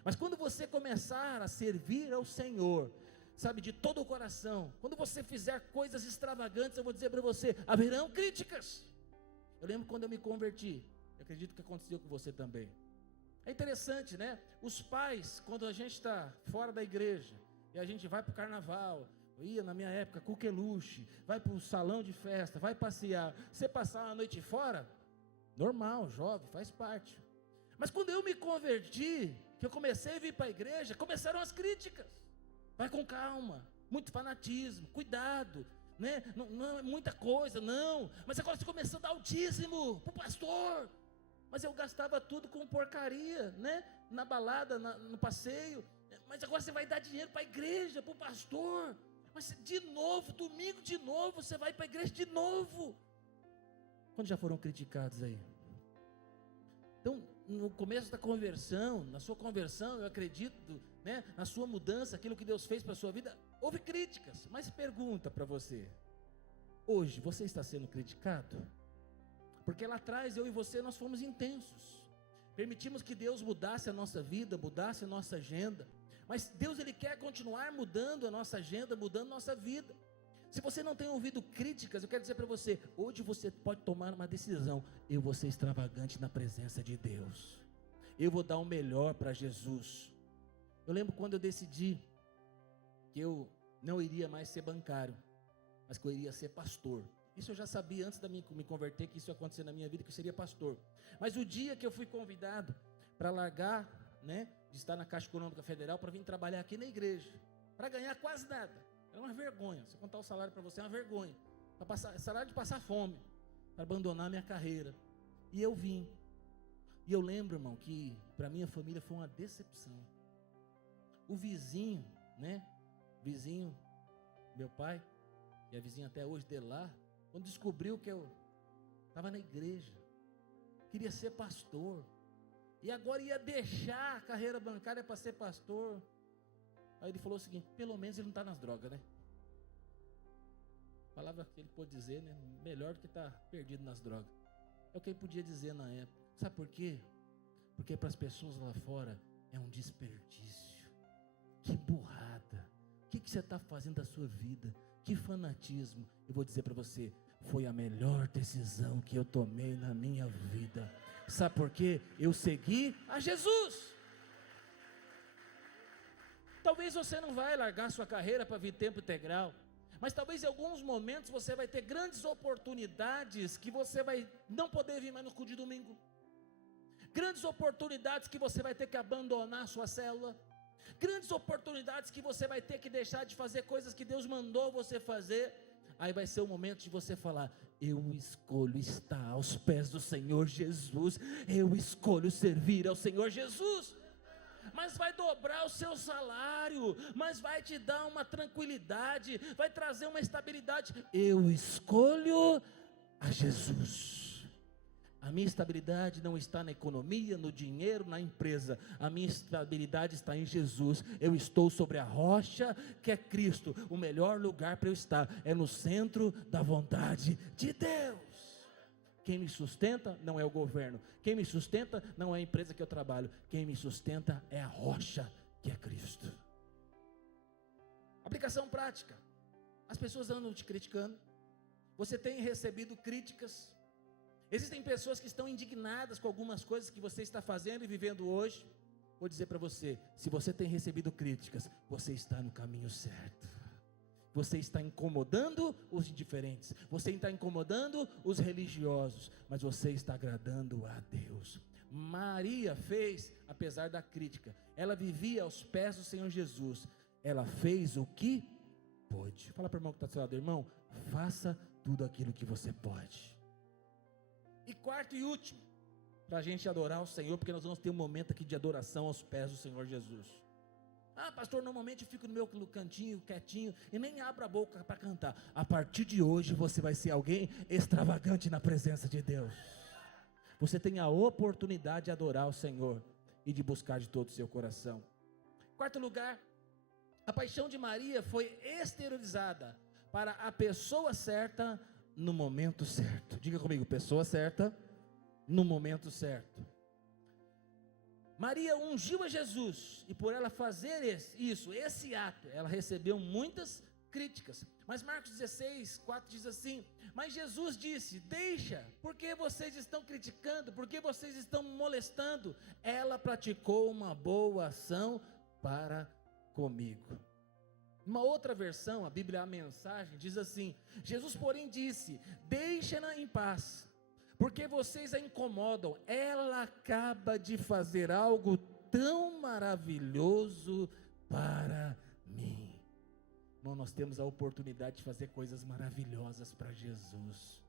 Mas quando você começar a servir ao Senhor, sabe, de todo o coração, quando você fizer coisas extravagantes, eu vou dizer para você, haverão críticas. Eu lembro quando eu me converti, eu acredito que aconteceu com você também. É interessante, né? Os pais, quando a gente está fora da igreja, e a gente vai para o carnaval, eu ia na minha época, coqueluche, vai para o salão de festa, vai passear, você passar uma noite fora, normal, jovem, faz parte. Mas quando eu me converti, que eu comecei a vir para a igreja, começaram as críticas. Vai com calma, muito fanatismo, cuidado, né? Não é muita coisa, não. Mas agora você começou a dar o dízimo para o pastor. Mas eu gastava tudo com porcaria, né? Na balada, no passeio. Mas agora você vai dar dinheiro para a igreja, para o pastor. Mas de novo, domingo de novo, você vai para a igreja de novo. Quando já foram criticados aí? Então, no começo da conversão, na sua conversão, eu acredito, né, na sua mudança, aquilo que Deus fez para a sua vida, houve críticas. Mas pergunta para você, hoje você está sendo criticado? Porque lá atrás, eu e você, nós fomos intensos, permitimos que Deus mudasse a nossa vida, mudasse a nossa agenda, mas Deus, Ele quer continuar mudando a nossa agenda, mudando a nossa vida. Se você não tem ouvido críticas, eu quero dizer para você, hoje você pode tomar uma decisão, eu vou ser extravagante na presença de Deus, eu vou dar o melhor para Jesus. Eu lembro quando eu decidi, que eu não iria mais ser bancário, mas que eu iria ser pastor. Isso eu já sabia antes de me converter, que isso ia acontecer na minha vida, que eu seria pastor. Mas o dia que eu fui convidado para largar, né, de estar na Caixa Econômica Federal, para vir trabalhar aqui na igreja, para ganhar quase nada. É uma vergonha, se eu contar o salário para você é uma vergonha, salário de passar fome, para abandonar minha carreira. E eu vim, e eu lembro, irmão, que para minha família foi uma decepção. O vizinho, né, vizinho, meu pai, e é vizinho até hoje dele lá, quando descobriu que eu estava na igreja, queria ser pastor, e agora ia deixar a carreira bancária para ser pastor. Aí ele falou o seguinte, pelo menos ele não está nas drogas, né? Palavra que ele pôde dizer, né? Melhor do que estar perdido nas drogas. É o que ele podia dizer na época. Sabe por quê? Porque para as pessoas lá fora é um desperdício. Que burrada. O que você está fazendo da sua vida? Que fanatismo. Eu vou dizer para você, foi a melhor decisão que eu tomei na minha vida. Sabe por quê? Eu segui a Jesus. Talvez você não vai largar sua carreira para vir tempo integral, mas talvez em alguns momentos você vai ter grandes oportunidades que você vai não poder vir mais no culto de domingo. Grandes oportunidades que você vai ter que abandonar a sua célula. Grandes oportunidades que você vai ter que deixar de fazer coisas que Deus mandou você fazer. Aí vai ser o momento de você falar, eu escolho estar aos pés do Senhor Jesus, eu escolho servir ao Senhor Jesus. Mas vai dobrar o seu salário, mas vai te dar uma tranquilidade, vai trazer uma estabilidade. Eu escolho a Jesus. A minha estabilidade não está na economia, no dinheiro, na empresa. A minha estabilidade está em Jesus. Eu estou sobre a rocha que é Cristo. O melhor lugar para eu estar é no centro da vontade de Deus. Quem me sustenta não é o governo, quem me sustenta não é a empresa que eu trabalho, quem me sustenta é a rocha que é Cristo. Aplicação prática, as pessoas andam te criticando, você tem recebido críticas, existem pessoas que estão indignadas com algumas coisas que você está fazendo e vivendo hoje. Vou dizer para você, se você tem recebido críticas, você está no caminho certo. Você está incomodando os indiferentes, você está incomodando os religiosos, mas você está agradando a Deus. Maria fez, apesar da crítica, ela vivia aos pés do Senhor Jesus, ela fez o que pôde. Fala para o irmão que está do seu lado, irmão, faça tudo aquilo que você pode. E quarto e último, para a gente adorar o Senhor, porque nós vamos ter um momento aqui de adoração aos pés do Senhor Jesus. Ah, pastor, normalmente eu fico no meu cantinho, quietinho, e nem abro a boca para cantar. A partir de hoje você vai ser alguém extravagante na presença de Deus. Você tem a oportunidade de adorar o Senhor e de buscar de todo o seu coração. Quarto lugar, a paixão de Maria foi exteriorizada para a pessoa certa no momento certo. Diga comigo, pessoa certa no momento certo. Maria ungiu a Jesus, e por ela fazer esse ato, ela recebeu muitas críticas. Mas Marcos 16:4 diz assim: mas Jesus disse: deixa, porque vocês estão criticando, porque vocês estão molestando, ela praticou uma boa ação para comigo. Uma outra versão, a Bíblia, a Mensagem, diz assim: Jesus porém disse: deixa-na em paz, porque vocês a incomodam, ela acaba de fazer algo tão maravilhoso para mim. Irmão, nós temos a oportunidade de fazer coisas maravilhosas para Jesus.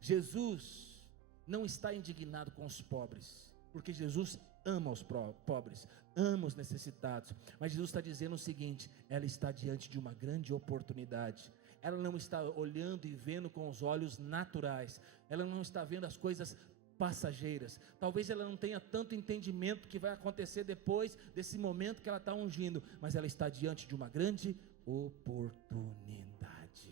Jesus não está indignado com os pobres, porque Jesus ama os pobres, ama os necessitados, mas Jesus está dizendo o seguinte: ela está diante de uma grande oportunidade. Ela não está olhando e vendo com os olhos naturais, ela não está vendo as coisas passageiras. Talvez ela não tenha tanto entendimento do que vai acontecer depois desse momento que ela está ungindo, mas ela está diante de uma grande oportunidade.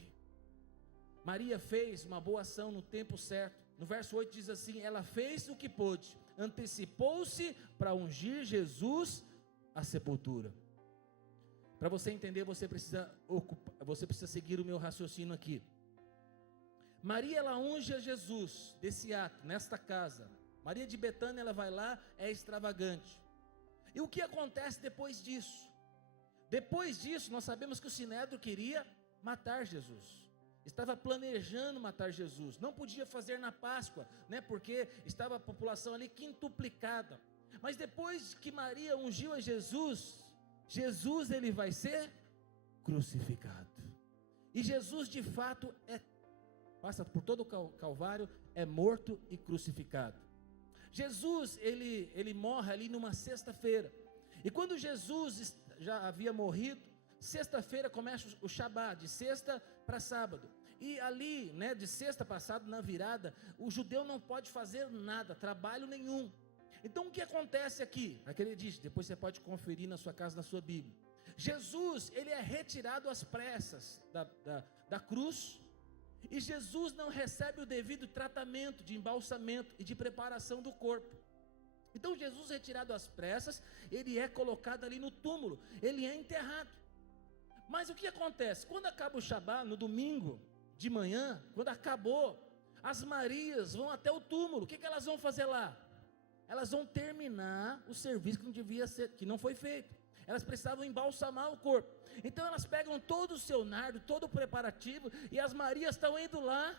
Maria fez uma boa ação no tempo certo. No verso 8 diz assim: ela fez o que pôde, antecipou-se para ungir Jesus à sepultura. Para você entender, você precisa seguir o meu raciocínio aqui. Maria, ela unge a Jesus desse ato, nesta casa. Maria de Betânia, ela vai lá, é extravagante. E o que acontece depois disso? Depois disso, nós sabemos que o Sinédrio queria matar Jesus. Estava planejando matar Jesus. Não podia fazer na Páscoa, né? Porque estava a população ali quintuplicada. Mas depois que Maria ungiu a Jesus, ele vai ser crucificado. E Jesus de fato passa por todo o Calvário, é morto e crucificado. Jesus, ele morre ali numa sexta-feira. E quando Jesus já havia morrido, sexta-feira começa o Shabat, de sexta para sábado. E ali, né, de sexta para sábado, na virada, o judeu não pode fazer nada, trabalho nenhum. Então o que acontece aqui? Aquele diz, depois você pode conferir na sua casa, na sua Bíblia. Jesus, ele é retirado às pressas da cruz, e Jesus não recebe o devido tratamento de embalsamento e de preparação do corpo. Então Jesus, retirado às pressas, ele é colocado ali no túmulo, ele é enterrado. Mas o que acontece? Quando acaba o Shabat, no domingo de manhã, quando acabou, as Marias vão até o túmulo. O que elas vão fazer lá? Elas vão terminar o serviço que não devia ser, que não foi feito. Elas precisavam embalsamar o corpo. Então elas pegam todo o seu nardo, todo o preparativo, e as Marias estão indo lá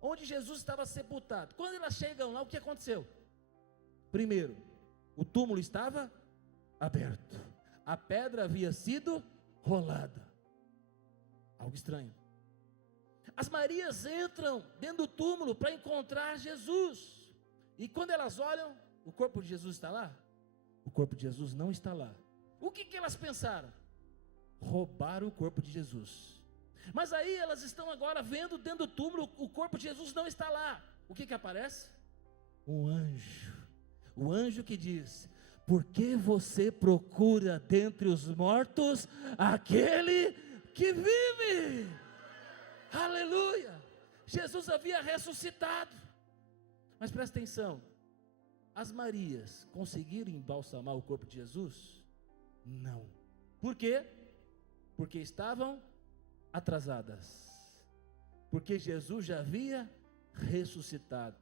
onde Jesus estava sepultado. Quando elas chegam lá, o que aconteceu? Primeiro, o túmulo estava aberto, a pedra havia sido rolada. Algo estranho. As Marias entram dentro do túmulo para encontrar Jesus, e quando elas olham, o corpo de Jesus está lá? O corpo de Jesus não está lá. O que elas pensaram? Roubaram o corpo de Jesus. Mas aí elas estão agora vendo dentro do túmulo, o corpo de Jesus não está lá. O que aparece? Um anjo. O anjo que diz: por que você procura dentre os mortos aquele que vive? Aleluia! Jesus havia ressuscitado. Mas presta atenção, as Marias conseguiram embalsamar o corpo de Jesus? Não. Por quê? Porque estavam atrasadas. Porque Jesus já havia ressuscitado.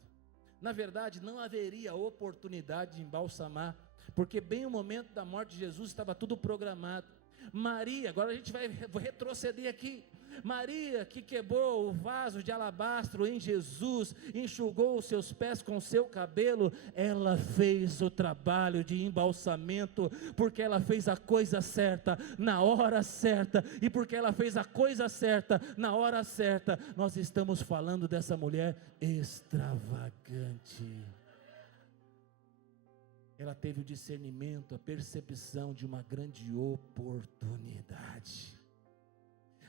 Na verdade, não haveria oportunidade de embalsamar, porque bem no momento da morte de Jesus estava tudo programado. Maria, agora a gente vai retroceder aqui. Maria, que quebrou o vaso de alabastro em Jesus, enxugou os seus pés com o seu cabelo, ela fez o trabalho de embalsamento, porque ela fez a coisa certa, na hora certa, e porque ela fez a coisa certa, na hora certa, nós estamos falando dessa mulher extravagante. Ela teve o discernimento, a percepção de uma grande oportunidade.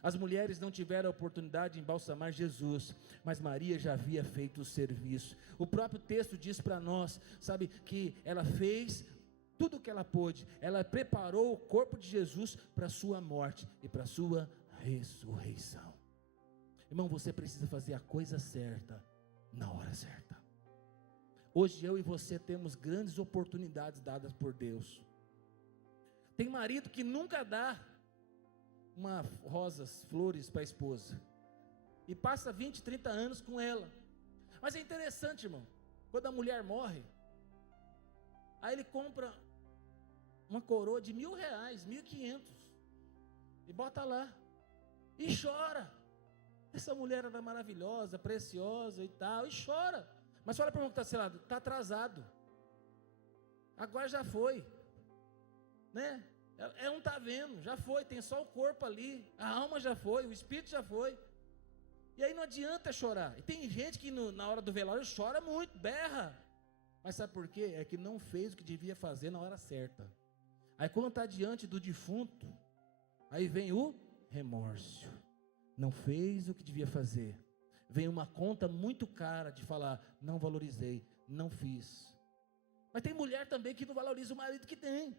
As mulheres não tiveram a oportunidade de embalsamar Jesus, mas Maria já havia feito o serviço. O próprio texto diz para nós, sabe, que ela fez tudo o que ela pôde, ela preparou o corpo de Jesus para a sua morte e para a sua ressurreição. Irmão, você precisa fazer a coisa certa, na hora certa. Hoje eu e você temos grandes oportunidades dadas por Deus. Tem marido que nunca dá rosas, flores para a esposa, e passa 20, 30 anos com ela. Mas é interessante, irmão, quando a mulher morre, aí ele compra uma coroa de R$1.000, 1.500, e bota lá, e chora. Essa mulher era maravilhosa, preciosa e tal, e chora. Mas olha para o irmão que está do seu lado, está atrasado, agora já foi, né? Ela não está vendo, já foi, tem só o corpo ali, a alma já foi, o espírito já foi. E aí não adianta chorar. E tem gente que na hora do velório chora muito, berra. Mas sabe por quê? É que não fez o que devia fazer na hora certa. Aí quando está diante do defunto, aí vem o remorso. Não fez o que devia fazer. Vem uma conta muito cara de falar, não valorizei, não fiz. Mas tem mulher também que não valoriza o marido que tem.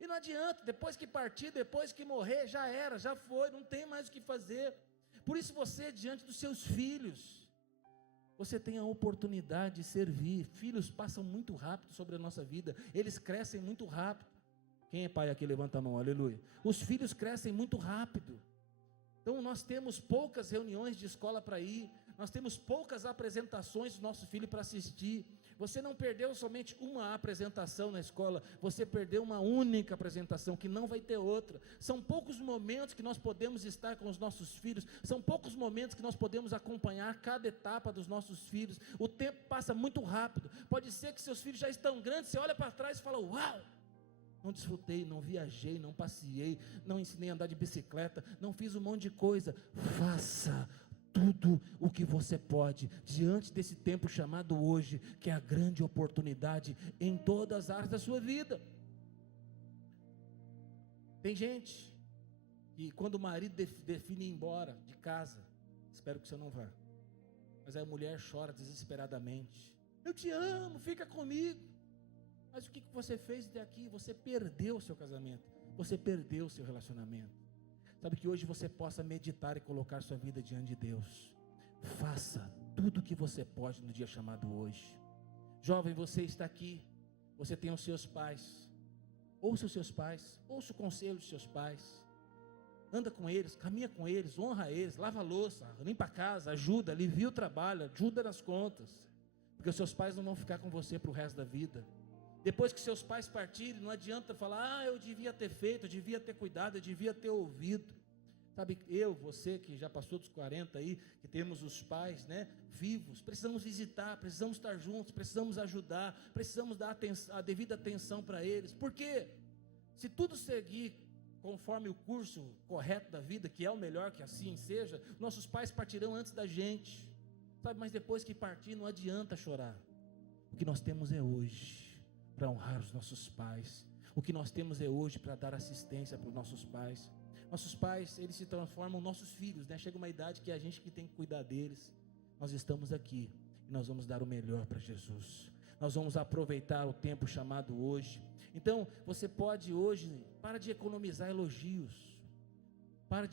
E não adianta, depois que partir, depois que morrer, já era, já foi, não tem mais o que fazer. Por isso você, diante dos seus filhos, você tem a oportunidade de servir. Filhos passam muito rápido sobre a nossa vida, eles crescem muito rápido. Quem é pai aqui, levanta a mão, aleluia. Os filhos crescem muito rápido. Então nós temos poucas reuniões de escola para ir, nós temos poucas apresentações do nosso filho para assistir. Você não perdeu somente uma apresentação na escola, você perdeu uma única apresentação, que não vai ter outra. São poucos momentos que nós podemos estar com os nossos filhos, são poucos momentos que nós podemos acompanhar cada etapa dos nossos filhos. O tempo passa muito rápido, pode ser que seus filhos já estão grandes, você olha para trás e fala, uau! Não desfrutei, não viajei, não passeei, não ensinei a andar de bicicleta, não fiz um monte de coisa. Faça tudo o que você pode, diante desse tempo chamado hoje, que é a grande oportunidade em todas as áreas da sua vida. Tem gente que quando o marido define ir embora de casa, espero que você não vá, mas aí a mulher chora desesperadamente, eu te amo, fica comigo. Mas o que você fez até aqui? Você perdeu o seu casamento, você perdeu o seu relacionamento. Sabe, que hoje você possa meditar e colocar sua vida diante de Deus. Faça tudo o que você pode no dia chamado hoje. Jovem, você está aqui, você tem os seus pais, ouça os seus pais, ouça o conselho dos seus pais, anda com eles, caminha com eles, honra eles, lava a louça, limpa a casa, ajuda, alivia o trabalho, ajuda nas contas, porque os seus pais não vão ficar com você para o resto da vida. Depois que seus pais partirem, não adianta falar, eu devia ter feito, eu devia ter cuidado, eu devia ter ouvido. Sabe, você que já passou dos 40 aí, que temos os pais, né, vivos, precisamos visitar, precisamos estar juntos, precisamos ajudar, precisamos dar a devida atenção para eles. Por quê? Se tudo seguir conforme o curso correto da vida, que é o melhor que assim seja, nossos pais partirão antes da gente, sabe, mas depois que partir não adianta chorar. O que nós temos é hoje para honrar os nossos pais. O que nós temos é hoje para dar assistência para os nossos pais. Nossos pais, eles se transformam nossos filhos, né? Chega uma idade que é a gente que tem que cuidar deles. Nós estamos aqui e nós vamos dar o melhor para Jesus. Nós vamos aproveitar o tempo chamado hoje. Então, você pode hoje, para de economizar elogios, para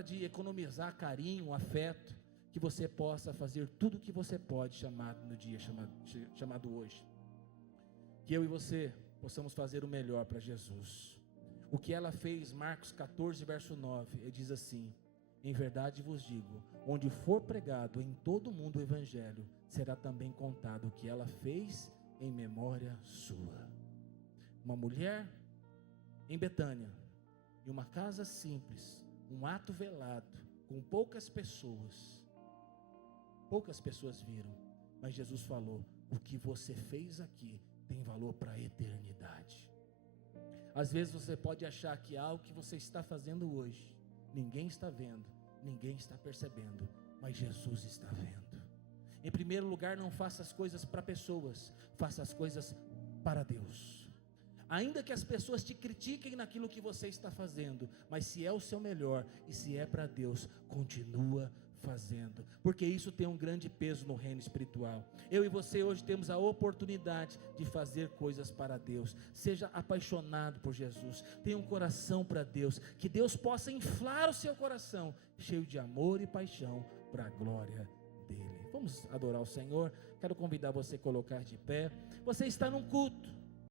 de economizar carinho, afeto, que você possa fazer tudo o que você pode no dia chamado hoje. Que eu e você possamos fazer o melhor para Jesus. O que ela fez, Marcos 14, verso 9, ele diz assim: em verdade vos digo, onde for pregado em todo o mundo o evangelho, será também contado o que ela fez em memória sua. Uma mulher em Betânia, em uma casa simples, um ato velado, com poucas pessoas viram, mas Jesus falou: o que você fez aqui tem valor para a eternidade. Às vezes você pode achar que algo que você está fazendo hoje, ninguém está vendo, ninguém está percebendo, mas Jesus está vendo. Em primeiro lugar, não faça as coisas para pessoas, faça as coisas para Deus. Ainda que as pessoas te critiquem naquilo que você está fazendo, mas se é o seu melhor e se é para Deus, continua fazendo, porque isso tem um grande peso no reino espiritual. Eu e você hoje temos a oportunidade de fazer coisas para Deus. Seja apaixonado por Jesus, tenha um coração para Deus, que Deus possa inflar o seu coração, cheio de amor e paixão para a glória dele. Vamos adorar o Senhor. Quero convidar você a colocar de pé. Você está num culto,